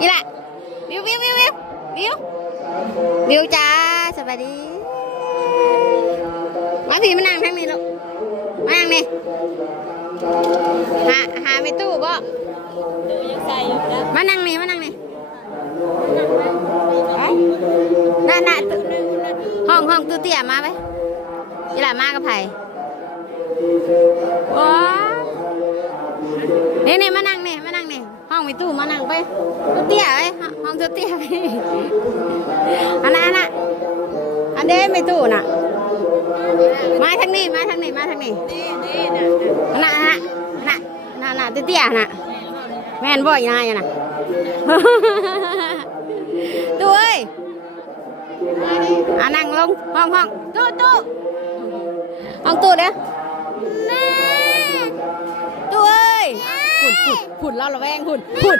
นี่แหละวิววิววิววิววิววิวจ้าสวัสดี มาพี่มานั่งทางนี้ลูกมานั่งนี่หาหาไม่ตู้บ่ดูยังใส่อยู่นะมานั่งนี่มานั่งนี่น่าน่าตู้ห้องห้องตู้เตี้ยมาไปนี่แหละมากับไผ่ว้านี่นี่มานั่ง ห้องมีตู้มานั่งไปตู้เตี้ยไปห้องตู้เตี้ยไปอันนั้นอันนั้นอันเด้ไม่ตู้น่ะมาทางนี้มาทางนี้มาทางนี้นี่นี่น่ะน่ะน่ะน่ะน่ะน่ะเตี้ยน่ะแม่นบ่อยนายน่ะตู้เอ้ยอะนั่งลงห้องห้องตู้ตู้ห้องตู้เด้อแม่ ยฝุ่นฝุ่นฝุ่นเราระแวงฝุ่นฝุ่น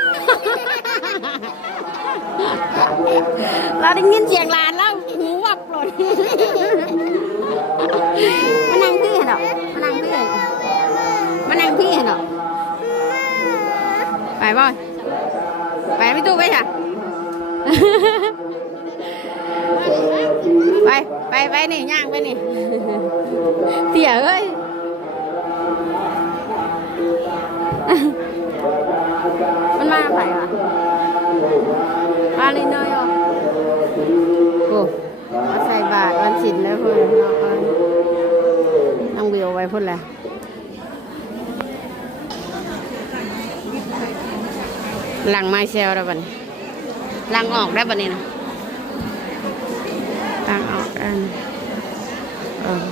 เราได้ยินเสียงหลานแล้วหูวับเลยมานั่งพี่เหรอมานั่งพี่มานั่งพี่เหรอไปบ่อยไปไม่ตู้ไปค่ะไปไปไปนี่ย่างไปนี่เตี่ยเอ้ย มันมาไปวะมาเลยเนยอะโอ้มาใส่บาทวันศิลแล้วเพื่อนเนาะเอ้ยน้องวิวไว้พุ่นแหละหลังไม้เซลแล้วบัดนหลังออกได้บัดนี้นะหลังออกได้นะเออ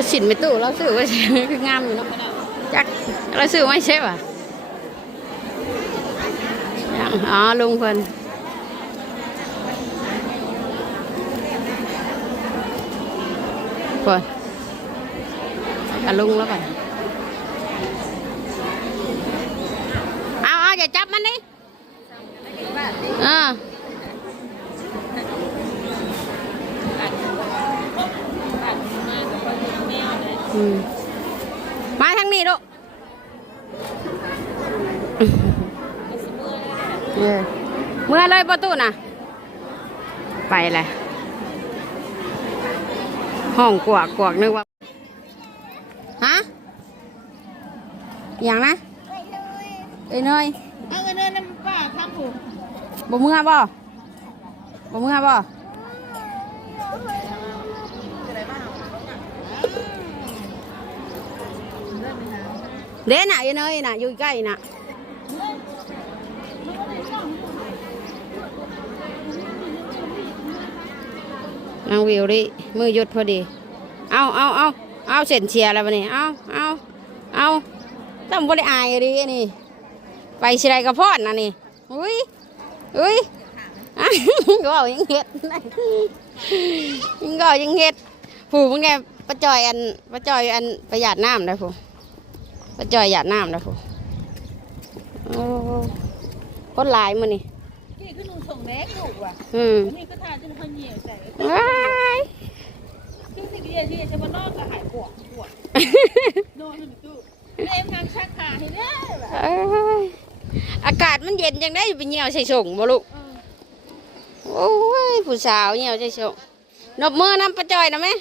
ว่าสินไม่ตู้เราซื้อว่าคืองามอยู่เนาะจักเราซื้อไม่ใช่ป่ะอ๋อลุงเพิ่นเพิ่นกับลุงแล้วกันเอาเอาอย่าจับมันดิเอออืมมาทางนี้ลูกเออเมื่อเลยประตูน่ะไปเลยห้องกวากกวากนึกว่าฮะอย่างนะเอ้ยเนยเอาเงินเดือนน้ำป้าทำผูกบ่เมื่อบ่บ่เมื่อบ่ เด้น่ะเอ้ยเนยน่ะอยู่ใกล้น่ะนางวิวดิมือหยุดพอดี เอาเอาเอาเอาเส้นเชียร์แล้วบัดนี้เอาเอาเอาต้องบริอายดิอันนี่ ไปสิไรกระพอน่ะนี่ อุ้ยอุ้ยอะก็เอายังเฮ็ดยังก็ยังเฮ็ด ผู้พวกเนี้ยประจอยอันประจอยอันประหยัดน้ำได้ผู้ ประจอยหยัดน้ำได้ผู้โอ้คนหลายมื้อนี่นี่คือหนูส่งแม็กลูกว่ะอืมนี่ก็ทาจนคนเหนียวใส่ว้ายคือสิ่งที่ที่จะมานอกก็หายปวดปวดโดนหนูตู้เล่มทางชักขาให้ได้แบบเอ้ยอากาศมันเย็นจังได้ไปเหี่ยวใส่ส่งบ่ลูกโอ้ยผู้สาวเหี่ยวใส่ส่งนบมือน้ำประจอยนะแม่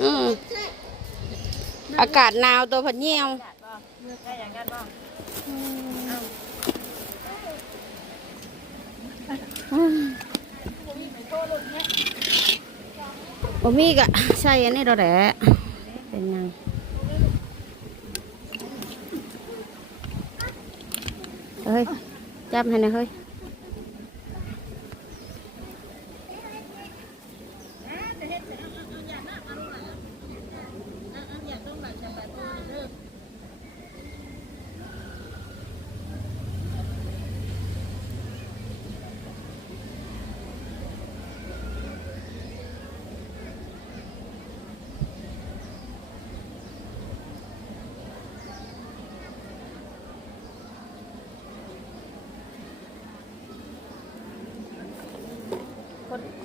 อืม อากาศหนาวตัวผัดเหี่ยวได้อย่างนั้นบ้างบ่มีก็ใช่อันนี้เราแหละเป็นยังเฮ้ยจับให้หนะเฮ้ย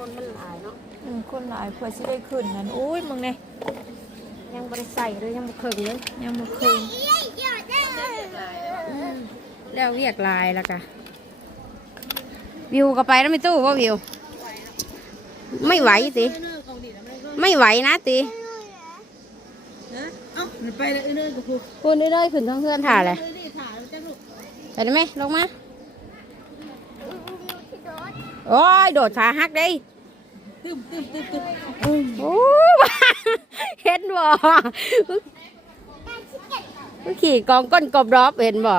คนมันหลายเนาะอืมคนหลายเพื่อสิได้ขึ้นนั่นอุ้ยมึงเนี่ยยังบริใส่เลยยังบ่เคิงเลยยังบ่คืนแล้วเรียกลายแล้วกะวิวก็ไปแล้วไม่ตู้ว่าวิว ไม่ไหวสิเนื้อของดีนะไม่ก็ไม่ไหวนะตินะเอ้ามันไปแล้วเนื้อกับพวกคุณเรื่อยๆขึ้นท้องเพื่อนถ่าเลยนี่ถ่ายแล้วจ้าลูกไปได้ไหมลงมา โอ้ย โดดขาหักได้ตึ้มตึ้มตึ้มตึ้ม โอ้เห็นบ่ขี่กองก้นกบรอบเห็นบ่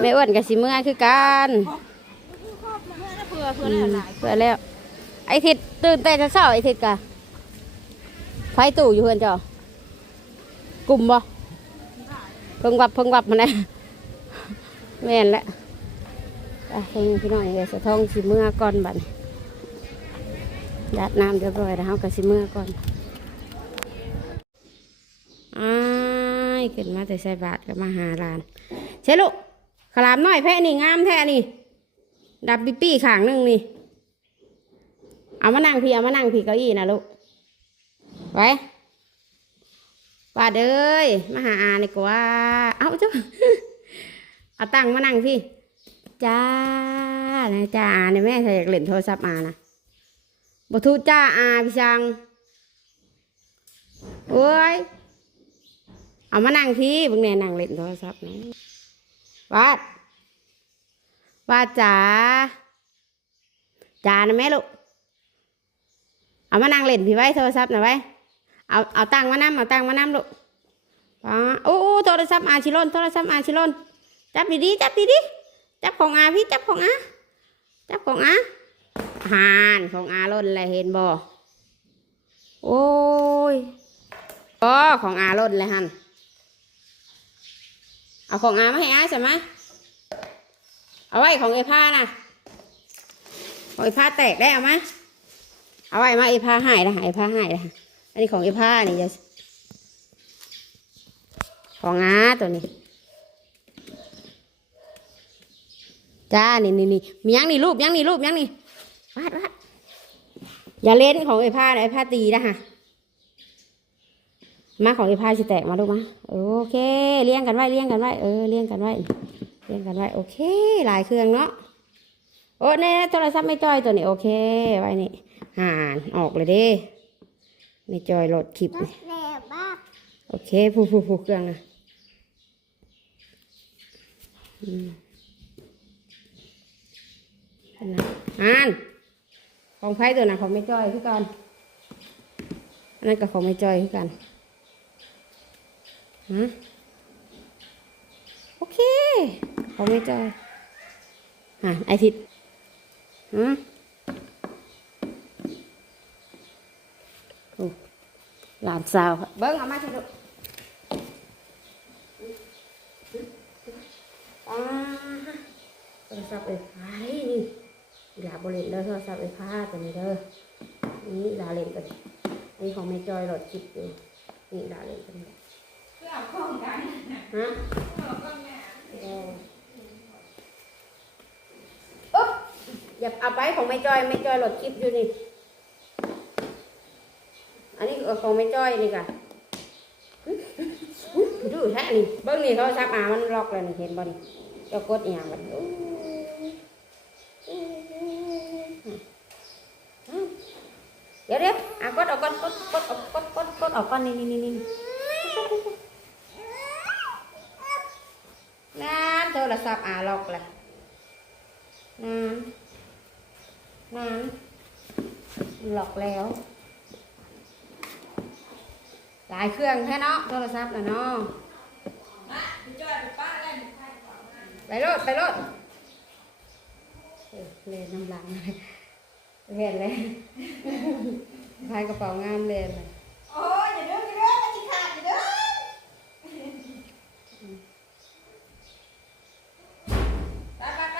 ไม่อ้วนกับสิเมื่อคือกันเพื่อเพื่อะไรเพื่อแล้ว ไอ้ทิดตื่นแต่เช้าไอ้ทิดกะไฟตู่อยู่เพื่อนจ้ากลุ่มบ่เพิ่งวับเพิ่งวับมาแน่ แม่นและไปเฮงพี่น้องเลยสะท้องสิเมื่อก่อนบัดนี้ดัดน้ำเรียบร้อยแล้วเฮากับสิเมื่อก่อนอ้ายขึ้นมาแต่ใส่บาทก็มาหาลานเชลุขลามน้อยแพะนี่งามแท้นี่ ดับบิปปี้ขางหนึงนี่ เอามานั่งพี่เอามานั่งพี่เก้าอี้นะลูก ไว้ปาเอ้ยมาหาอาดีกว่า เอาจ้า เอาตังมานั่งพี่ จ้านะจ้าอาเนี่ยแม่ใส่อยากเล่นโทรศัพท์อานะบทูจ้าอาพี่ชังโอ้ย เอามานั่งพี่เบึงแน่ยนั่งเล่นโทรศัพท์นะวาดวาดจ๋าจ๋านะแม่ลูก เอามานั่งเล่นพี่ไว้โทรศัพท์หน่อยไว้ เอาเอาตังมานั่งเอาตังมานั่งลูกอ๋อโอ้โอ้โทรศัพท์อาชิลนโทรศัพท์อาชิลน จับดีๆจับดีๆจับของอาพี่จับของอาจับของอาหานของอาล่นเลยเห็นบ่โอ้ยอ๋อของอาล่นเลยฮันเอาของอามาให้อาใช่ไหมเอาไว้ของไอ้ผ้านะของไอ้ผ้าแตกได้เอาไหมเอาไว้มาไอ้ผ้าหายนะไอ้ผ้าหายนะอันนี้ของไอ้ผ้านี่จะของอาตัวนี้ จ้านี่นี่นี่มียังนี่รูปยังนี่รูปยังนี่วาดวาดอย่าเล่นของไอ้ผ้าไอ้ผ้าตีนะฮะมาของไอ้ผ้าสิแตกมาลูกมาโอเคเลี้ยงกันไว้เลี้ยงกันไว้เออเลี้ยงกันไว้เลี้ยงกันไว้โอเคหลายเครื่องเนาะโอ้ในโทรศัพท์ไม่จอยตัวนี้โอเคไว้นี่ห่านออกเลยเด้ไม่จอยโหลดคลิปนี่โอเคผู้ผู้ผู้เครื่องนะอืม อันนะอ่านของไพ่ตัวน่ะของไม่จ้อยคือกันอันนั้นกับของไม่จ้อยคือกันฮะโอเคของไม่จ้อยอะไอทิศฮะหลานสาวเบิ้งเอามาสิลูกอ่าโทรศัพท์ไอ้ไฟนี่ อีหลาบริเวณเด้อโทรศัพท์ไอ้ผ้าตัวนี้เด้อนี่อีหลาเล่นตัวนี้นี่ของแม่จอยหลอดคลิปอยู่นี่อีหลาเล่นตัวนี้ฮะเอออุ๊บอย่าเอาไปของไม่จอยไม่จอยหลอดคลิปอยู่นี่อันนี้ของไม่จอยนี่ค่ะดูแท้นี่เบิ้งนี่เขาซับอามันล็อกเลยนี่เห็นบ่นี่เจ้ากดอีหยังบ่นี่ เดี๋ยวเดี๋ยวอะกดออกก่อนกดกดออกกดกดกดออกก่อนนี่นี่นี่นี่นั่นโทรศัพท์อาล็อกเลยนั่นน้ำหลอกแล้ว หลายเครื่องแค่เนาะโทรศัพท์นะเนาะไปรถไปรถ ออเล่นน้ำหลังเลยเล่นเลยพายกระเป๋างามเล่นเลยโอ้ยอย่าเด้ออย่าเด้อมันจะขาดอย่าเด้อไปไปไป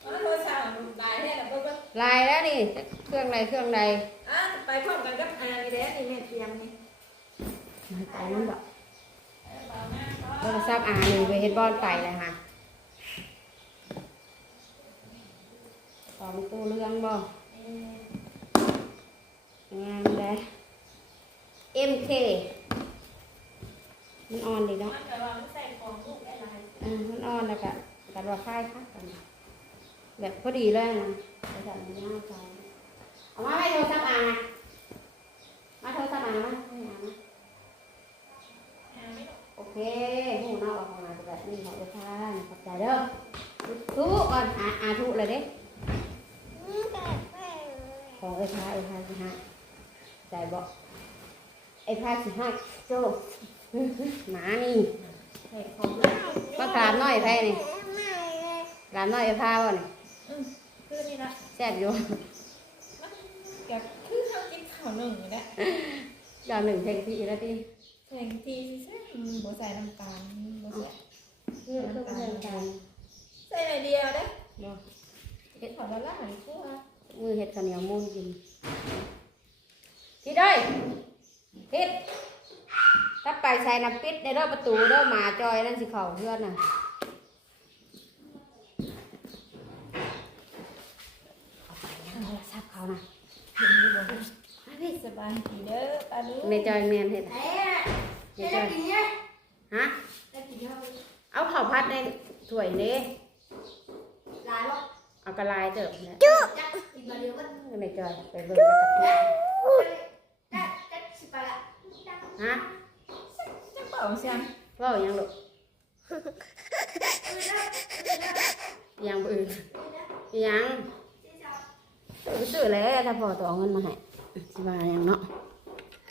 เอาโทรศัพท์ลายให้เราเบิ่งลายแล้วนี่เครื่องใดเครื่องใดอะไปพร้อมกันกับอานี่แหละนี่แม่เตรียมนี่ไปนั่นบ่เอรศัพท์อ่านนี่ไปเฮ็ดบอลไปเลยค่ะ สองตู้เรื่องบ่งามเลย MK มันอ่อนดีเนาะแต่ว่าใส่ของลูกได้หลายอ่ามันอ่อนแล้วก็กันว่าค่ายค่ะกันแบบพอดีเลยนะไปใส่ในย่างใจเอามาไม่โทรศัพท์อ่านนะมาโทรศัพท์อ่านนะมาไม่อ่านนะโอเคหูนอกออกมาแบบนี้ขอบคุณค่ะขอบใจเด้อทุกก่อนอ่านอ่านทุกเลยเด้ของไอ้ พาไอ้พาสิฮะใจบอกไอ้พาสิฮะโจ้หมานี่ใส่ของมากราบน้อยไผนี่กราบน้อยไอ้พาบ่นี่คือนี่ละแซ่บอยู่อยากคือเขากินข้าวหนึ่งนี่แหละยาวหนึ่งเพลงพี่แล้วที่แทงทีใส่บ่ใส่น้ำตาลบ่ใส่คือคือบ่เดินกันใส่หน่อยเดียวเด้บ่เฮ็ดข้าวละลายกูว่า มือเฮ็ดข้าวเหนียวมูนกินพี่ได้เฮ็ดถ้าไปใส่น้ำปิดในเด้อประตูเด้อหมาจอยนั่นสิเข้าเพื่อนน่ะเอาไปยังโทรศัพท์เขาน่ะเห็นอยู่บ่พี่สบายดีเด้อปลาลูกในจอยเมียนเฮ็ดน่ะในจอยฮะ เอาข้าวผัดในถ้วยนี้ลายบ่ เอากระลายเติมเนี่ยจักอีกมาเดียวก็ในจอยไปเบิ่งแล้วกับพี่จักจักสิไปละฮะจะเป่าเสียงเว่ายังลูกยังบ่อื่นยังซื้อแล้วถ้าพอตัวเอาเงินมาให้สิว่าหยังเนาะ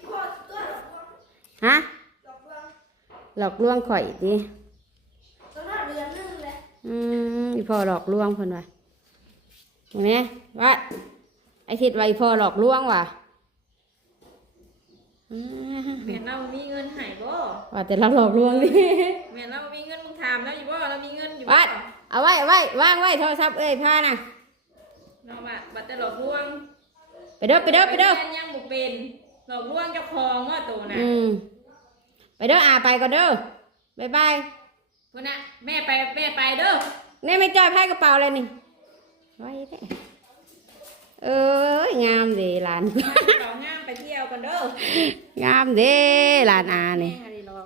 พ่อตัวหลอกลวงฮะหลอกลวงหลอกลวงข่อยดิตัวหน้าเรือนนึงเลยอืมอีพ่อหลอกลวงเพิ่นว่า เห็นไหมว่าไอ้คิดว่าอีพ่อหลอกลวงว่ะอืมแม่เรามีเงินให้บ่ว่าแต่เราหลอกลวงดิแม่เรามีเงินมึงถามแล้วอยู่บ่เรามีเงินอยู่บ่วัดเอาไว้เอาไว้วางไว้โทรศัพท์เอ้ยพานะเราว่าบัดแต่หลอกลวง ไปเด้อไปเด้อไปเด้อแม่ยังบ่เป็นหลอกลวงเจ้าของว่าตัวน่ะอืมไปเด้ออาไปก่อนเด้อบายบายพุ่นน่ะแม่ไปแม่ไปเด้อนี่ไม่จอยพายกระเป๋าเลยนี่ ไว้เด้เอ้ยงามเด้หลานเราห้ามไปเที่ยวกันเด้องามเด้หลานอานี่แม่อะไรรอ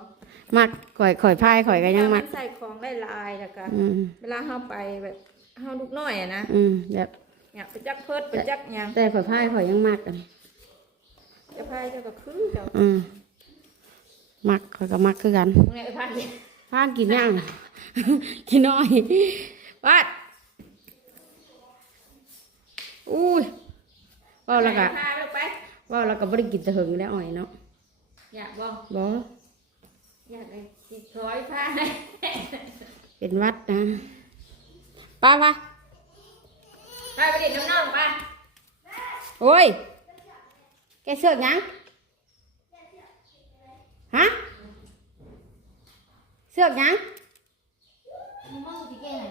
มักข่อยข่อยพายข่อยก็ยังมักใส่ของได้ลายแล้วก็อืมเวลาเฮาไปแบบเฮาลูกน้อยอะนะอืมแบบอยากไปจักเพิดไปจักหยังแต่ข่อยพายข่อยยังมักกันจะพายเจ้าก็คือเจ้าอืมมักข่อยก็มักคือกันมึงไงไปพายพานกินย่างกินน้อยวัด อุ้ยเว่าแล้วก็พายไปเว่าแล้วก็บ่ได้กินแตะหึงแล้วอ่อยเนาะอยากบ่บ่อยากได้สิร้อยพายเป็นวัดนะป้าป้าพายไปเด็ดน้องๆไปโอ้ยแกเสือกหยังฮะเสือกหยังมึงมองสิแก่ไหน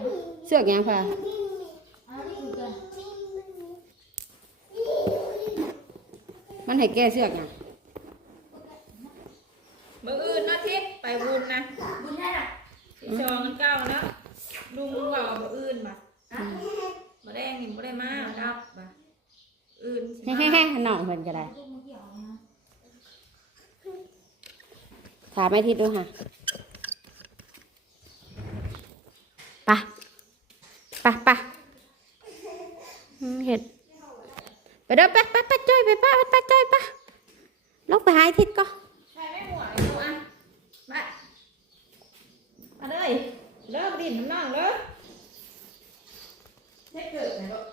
เสือกหยังค่ะ เอาดิคือกัน มันให้แกเสือกหยังมื้ออื่นเนาะทิศไปบุญนะบุญได้ล่ะสิจองกันเก้านะลุงว่ามื้ออื่นบ่บ่ได้นี่บ่ได้มาครับบ่อื่นสิเฮ้มาเฮ้ๆๆน้องเพิ่นก็ได้ลูกมึงเกี่ยวนะถามไอ้ทิศดูค่ะไปะปะปะอืมเห็ดไป เด้อไปไปไปจ้อยไปป้าไปไปจ้อยปะลงไปหาไอ้ทิศก็ใช่ไม่หัวไอ้ตัวอะมามาเลยเลิกดินน้ำน้องเด้อเฮ็ดเกิดนะลูก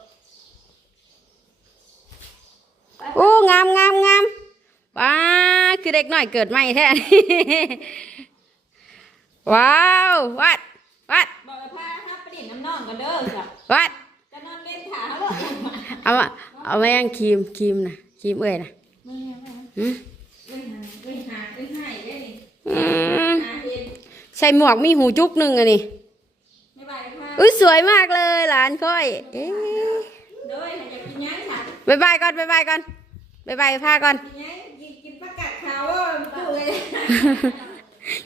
โอ้งามงามงามว้าคือเด็กหน่อยเกิดใหม่แท้ว้าววัดวัดบอกเลยพาฮับไปดินน้ำน้องกันเด้อจ้ะวัดจะนอนเล่นขาเขาหรอกมาเอามา เอามายังครีมครีมนะครีมเอ้ยนะไม่ไม่หืมไม่หาไม่หาไม่ให้ได้นี่อืมหาเห็นใส่หมวกมีหูจุกหนึ่งอะนี่ไม่ไปพาอุ้ยสวยมากเลยหลานค่อยเอ๊ะเด้ออยากกินยังค่ะบายบายก่อนบายบายก่อนบายบายผ้าก่อน กินยังกินกินประกาศขาวว่าตู้เลย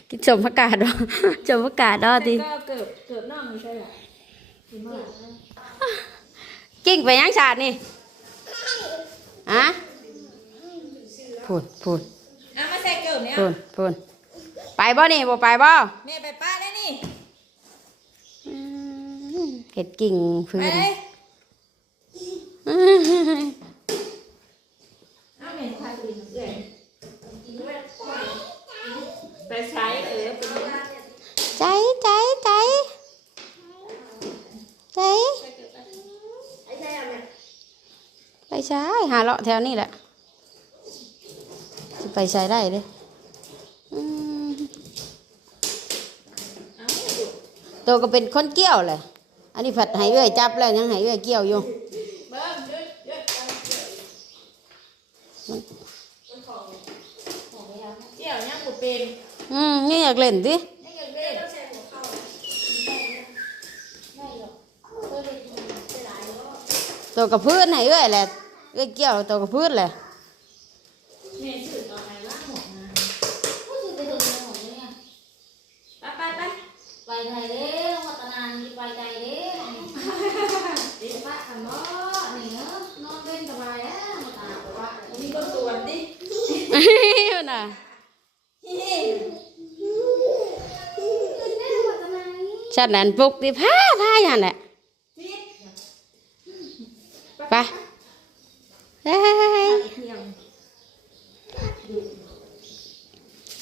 กินสมประกาศวะสมประกาศดอแต่ทีก็เกิดเกิดน้องไม่ใช่หรอกินมากกิ้งไปยังชาตินี่ ฮะพูดพูดเอามาใส่เกิดเนี่ยพูดพูดไปบ่นี่บ่ไปบ่แม่ไปป้าได้นี่อืมเห็ดกิ่งพื้ไปนเลยเอาแม่พาไปกินเอื่อยไปใช้เออเป็นยังไงใจใจใจใจ ไปใช้หาเลาะแถวนี้แหละสิไปใช้ได้เลยอืมตัวก็เป็นคนเกี้ยวเลยอันนี้ผัดไหเอื้อยจับแล้วยังไหเอื้อยเกี้ยวอยู่เจียวยังบุเป็นอืมนี่อยากเล่นดิยังอยากเล่นตัวกับพื้นไหเอื้อยแหละ เอื้อยเกี้ยวตัวกับพื้นแหละแม่สื่อต่อไปว่าหมดนะไปไปไปไปไทยเด้ลงมาตะนานไปไกลเด้ดีปะกันเนาะนี่เนาะนอนเป็นสบายแล้วมาตาบอกว่ามีคนตรวจดิน่ะฉันนั้นปลุกดิผ้าผ้าอย่างนั้นแหละไปเฮ้ย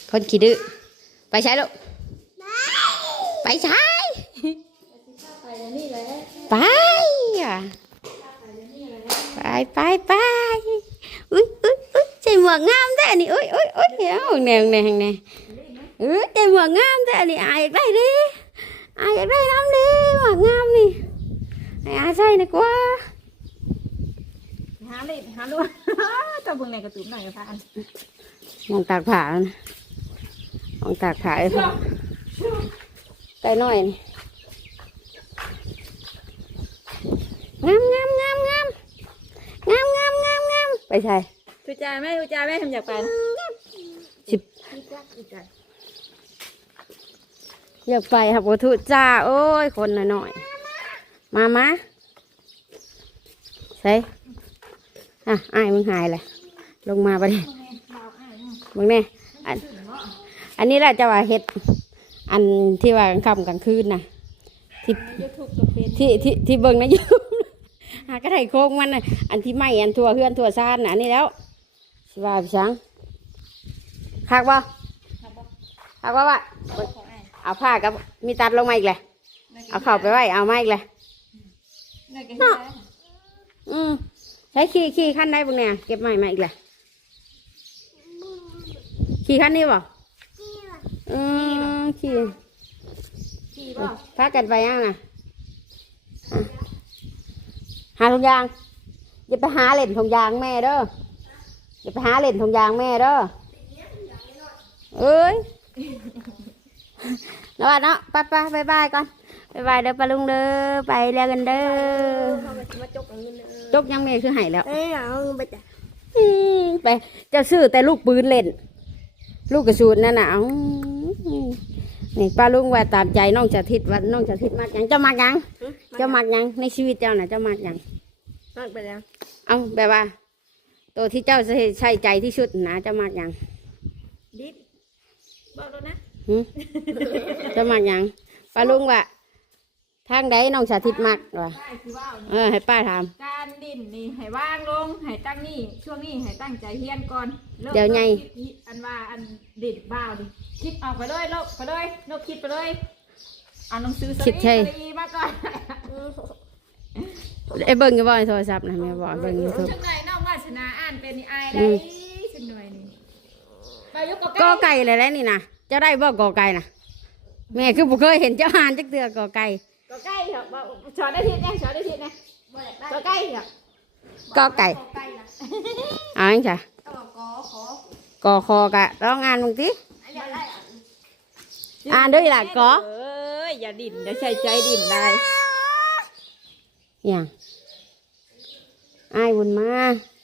คนขี้ดื้อไปใช้ลูกไปใช้ไปอะไปไปไปอุ้ยอุ้ยอุ้ยใส่หมวกงามแท้นี่อุ้ยอุ้ยอุ้ยเดี๋ยวแนวแนวแนวเออใส่หมวกงามแท้นี่อายอยากได้ดิอายอยากได้น้ำดิหมวกงามนี่ให้อายใส่หน่อยกว่า หาเลยหาลูกตัวเบิ่งในกระตุ้นหน่อยค่ะอันมองตากผ้าแล้วนะมองตากผ้าไอ้พ่อไก่น้อยนี่งามงามงามงามงามงามงามงามไปใช่ทุจ่ายไหมทุจ่ายไหมทำอยากไปนะสิบอยากไปครับโอทุจ้าโอ้ย คนหน่อยๆมามาใส่ อะอ้ายมึงหายเลยลงมาไปเลยมึงแน่อันอันนี้แหละจะว่าเห็ด อันที่ว่ากลางค่ำกลางคืนนะที่ยูทูบก็เป็นที่ที่ที่เบิ่งนะยูหากระไถโค้งมันน่ะอันที่ไม่อันทั่วเฮือนทั่วซ่านน่ะอันนี้แล้วสิว่าพี่ช้างคักบ่คักบ่ว่าเอาผ้ากับมีตัดลงมาอีกเลยเอาเข่าไปไว้เอามาอีกเลยเนาะอืม ใช้ขี่ขี่ขั้นได้บุงเนี่ยเก็บใหม่มาอีกเลยขี่ขั้นนี้บ่อืมขี่ขี่บ่พากันไปยังน่ะอะหาถุงยางอย่าไปหาเล่นถุงยางแม่เด้ออย่าไปหาเล่นถุงยางแม่เด้อเอ้ย แล้วว่าเนาะไปไปบายบายก่อนบายบายเด้อปลาลุงเด้อไปแล้วกันเด้อจกยังแม่คือใหายแล้วเอ้ยเอาไปจ้ะอืมไปเจะซื้อแต่ลูกปืนเล่น ลูกกระสุนนั่นน่ะเอานี่ป้าลุงว่าตามใจน้องจะทิดว่าน้องจะทิดมากหยังเจ้ามักหยังเจ้ามักหยังในชีวิตเจ้าน่ะเจ้ามักหยังนอนไปแล้วเอาแบบว่า ตัวที่เจ้าใช้ใจที่สุดนะเจ้ามักหยังดิบบอกแล้วนะ หึเจ้ามักหยังป้าลุงว่าทางใดน้องสาธิตมักว่า ได้คือว่าเออ ให้ป้าถาม การดินนี่ให้ว่างลงให้ตั้งนี่ช่วงนี้ให้ตั้งใจเฮียนก่อนริ่มเดี๋ยวไง คิดอันว่าอันดินบ้าวดิคิดออกไปเลยโลกไปเลยนกคิดไปเลยเอาหนังสือสคิดใช่สรีมาก่อนไอ้เบิ้งอยู่บ่ในโทรศัพท์นะแม่บอกเบิ้งยูทูบช่างไหนน้องวาสนาอ่านเป็นนี่อายอืได้มฉันหน่วยนี่ไปยกกกออไก่ไก่เลยแหล้วนี่นะเจ้าได้บ่กอไก่นะแม่คือบ่เคยเห็นเจ้าหานจักเตือกอไก่กอไก่เหรอบอกสอนได้ทิศเนี่ยสอนได้ทิศเนี่ยบ่อยากได้กอไก่เหรอกอไก่ขอไก่นะเอาจังจ้ะต้องเอากอขอกอคอกะร้องอ่านมึงติอยากได้อะอ่านด้วยล่ะกอเอ้ยอย่าดิ่นอย่าใช้ใจดิ่นได้อย่างอายบุญมา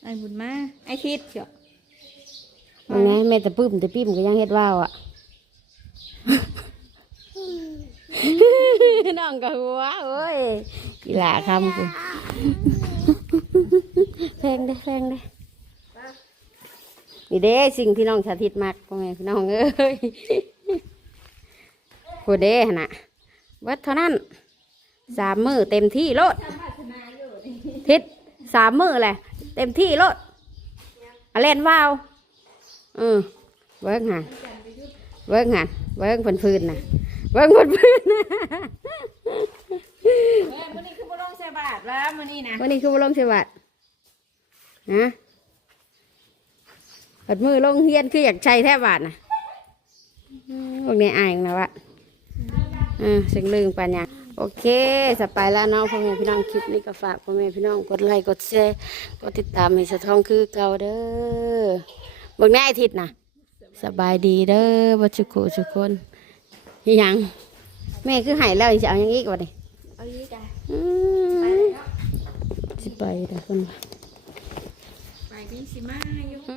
ไอ้บุญมาไอ้คิดเชียวมึงไงแม่แต่ปื้มแต่ปิ้มก็ยังเฮ็ดว่าวอะ น้องก็หัวโอ้ยกีฬาคำกูแพงเด้แพงเด้นี่เด้สิ่งที่น้องสาธิตมักพ่อแม่พี่น้องเอ้ยโหเด้น่ะเบิดเท่านั้นสามมือเต็มที่โลดทิศสามมือแหละเต็มที่โลดอเล่นว่าวเออเบิ้งหันเบิ้งหันเบิ้งฝืนฟืนๆน่ะ บิ้งฝืนฟืนๆน่ะเอ้ยมื้อนี้คือบ่ลงใส่บาทแล้วมื้อนี้นะวันนี้คือบ่ลงเสวัสดฮะปัดมือลงเฮียนคืออยากใช้แทบบาทนะอืมพวกนี้อายนะวะอ่าสึงลืมปัญญาโอเคสบายแล้วเน้องพ่อแม่พี่น้องคลิปนี้ก็ฝากพ่อแม่พี่น้องกดไลค์กดแชร์กดติดตามให้สะท้องคือเก่าเด้อเบิ่งแน่อาทิตย์นะสบายดีเด้อบัจุกุทุกคน อิหยังแม่คือใหายแล้วจะเอาหยังอีกวะนี่เอาอีกอะอืมสิไปแต่คนว่า ไปนี่สิมาอยู่